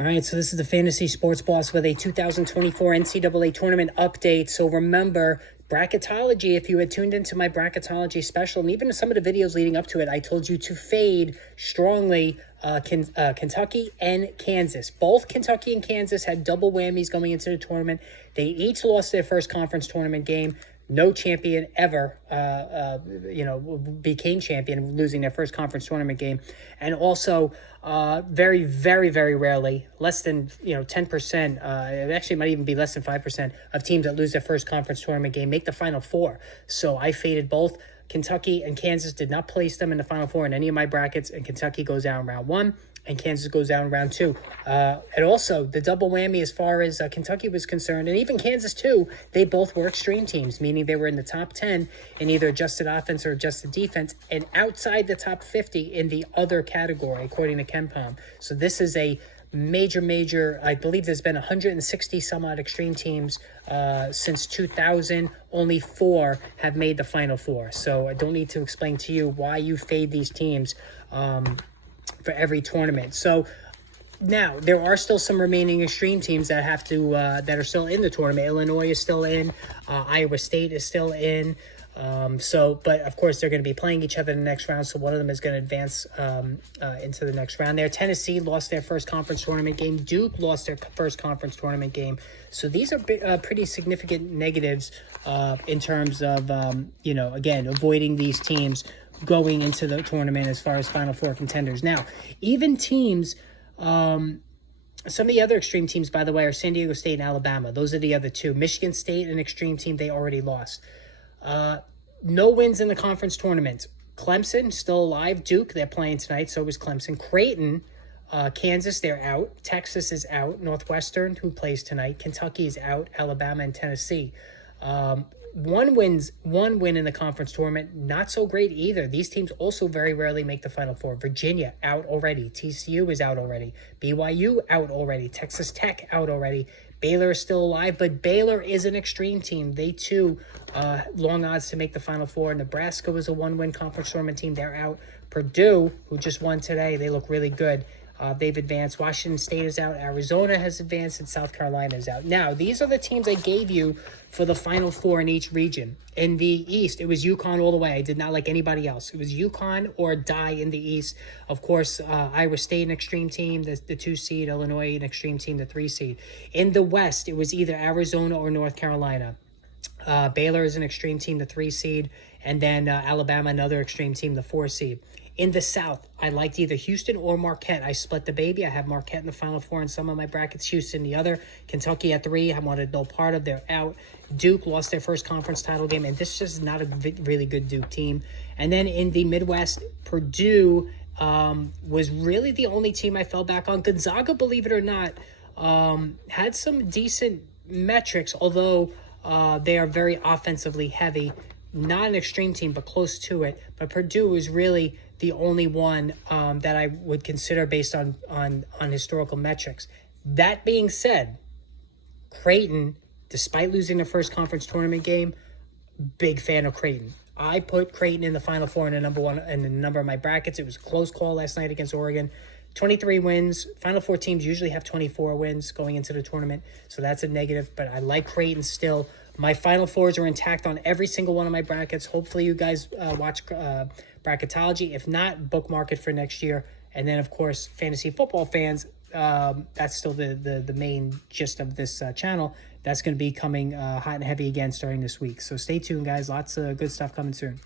All right, so this is the Fantasy Sports Boss with a 2024 NCAA tournament update. So remember, Bracketology, if you had tuned into my Bracketology special, and even some of the videos leading up to it, I told you to fade strongly Kentucky and Kansas. Both Kentucky and Kansas had double whammies going into the tournament. They each lost their first conference tournament game. No champion ever, became champion, losing their first conference tournament game. And also, very, very, very rarely, less than, 10%, it actually might even be less than 5% of teams that lose their first conference tournament game make the Final Four. So I faded both. Kentucky and Kansas, did not place them in the Final Four in any of my brackets, and Kentucky goes down round one, and Kansas goes down round two. And also, the double whammy as far as Kentucky was concerned, and even Kansas too, they both were extreme teams, meaning they were in the top 10 in either adjusted offense or adjusted defense, and outside the top 50 in the other category, according to KenPom. So this is a major, I believe there's been 160 some odd extreme teams since 2000. Only 4 have made the Final Four. So I don't need to explain to you why you fade these teams for every tournament. So now there are still some remaining extreme teams that have to that are still in the tournament. Illinois is still in. Iowa State is still in. But of course they're going to be playing each other in the next round, so one of them is going to advance into the next round there. Tennessee lost their first conference tournament game. Duke lost their first conference tournament game. So these are pretty significant negatives in terms of, again, avoiding these teams going into the tournament as far as Final Four contenders. Now, even teams... some of the other extreme teams, by the way, are San Diego State and Alabama. Those are the other two. Michigan State, an extreme team, they already lost. No wins in the conference tournament. Clemson, still alive. Duke, they're playing tonight. So is Clemson. Creighton, Kansas, they're out. Texas is out. Northwestern, who plays tonight. Kentucky is out. Alabama and Tennessee. One win in the conference tournament. Not so great either. These teams also very rarely make the Final Four. Virginia, out already. TCU is out already. BYU, out already. Texas Tech, out already. Baylor is still alive, but Baylor is an extreme team. They, too, long odds to make the Final Four. Nebraska was a one-win conference tournament team. They're out. Purdue, who just won today, they look really good. They've advanced. Washington State is out. Arizona has advanced, and South Carolina is out. Now, these are the teams I gave you for the Final Four in each region. In the East, it was UConn all the way. I did not like anybody else. It was UConn or die in the East. Of course, Iowa State, an extreme team, the 2 seed. Illinois, an extreme team, the 3 seed. In the West, it was either Arizona or North Carolina. Baylor is an extreme team, the 3 seed. And then Alabama, another extreme team, the 4 seed. In the South, I liked either Houston or Marquette. I split the baby. I have Marquette in the Final Four in some of my brackets. Houston the other. Kentucky at 3. I wanted no part of. They're out. Duke lost their first conference title game, and this is not a really good Duke team. And then in the Midwest, Purdue was really the only team I fell back on. Gonzaga, believe it or not, had some decent metrics, although they are very offensively heavy. Not an extreme team, but close to it. But Purdue is really the only one that I would consider based on historical metrics. That being said, Creighton, despite losing their first conference tournament game, big fan of Creighton. I put Creighton in the Final Four in a number of my brackets. It was a close call last night against Oregon. 23 wins. Final Four teams usually have 24 wins going into the tournament, so that's a negative, but I like Creighton still. My Final Fours are intact on every single one of my brackets. Hopefully you guys watch Bracketology. If not, bookmark it for next year. And then, of course, fantasy football fans, that's still the main gist of this channel. That's going to be coming hot and heavy again starting this week. So stay tuned, guys. Lots of good stuff coming soon.